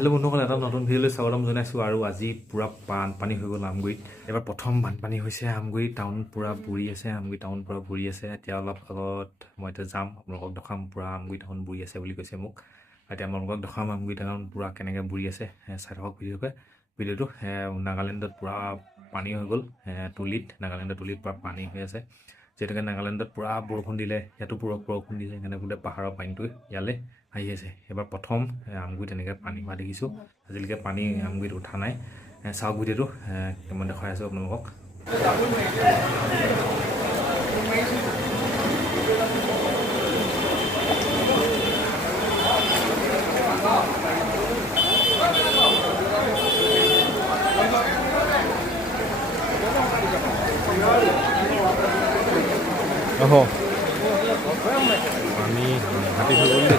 Hello' বন্ধুসকল, এটা নতুন ভিডিঅ'লৈ স্বাগতম জনাইছোঁ। আৰু আজি পূৰা বানপানী হৈ গ'ল আমগুৰিত। এবাৰ প্ৰথম বানপানী হৈছে আমগুৰি টাউন পূৰা বুৰি আছে। আমগুৰি টাউন পূৰা বুৰি আছে। এতিয়া অলপ আগত মই এতিয়া যাম, আপোনালোকক দেখাম পূৰা আমগুৰি টাউন বুৰি আছে বুলি কৈছে মোক। এতিয়া আপোনালোকক দেখাম আমগুৰি টাউন পূৰা কেনেকৈ বুৰি আছে। চাই থাকক ভিডিঅ'টো। নাগালেণ্ডত পূৰা পানী হৈ গ'ল। নাগালেণ্ডৰ তুলিত পূৰা পানী হৈ আছে। যিহেতুকে নাগালেণ্ডত পূৰা বৰষুণ দিলে, ইয়াতো পূৰা বৰষুণ দিছে, সেইকাৰণে গোটেই পাহাৰৰ পানীটো ইয়ালৈ আহি আছে। এবাৰ প্ৰথম আমগুৰিত তেনেকৈ পানী হোৱা দেখিছোঁ। আজিলৈকে পানী আমগুৰিত উঠা নাই। চাওক ভিডিঅ'টো, মই দেখাই আছোঁ আপোনালোকক। পানী হাতী হৈ গ'ল দেই।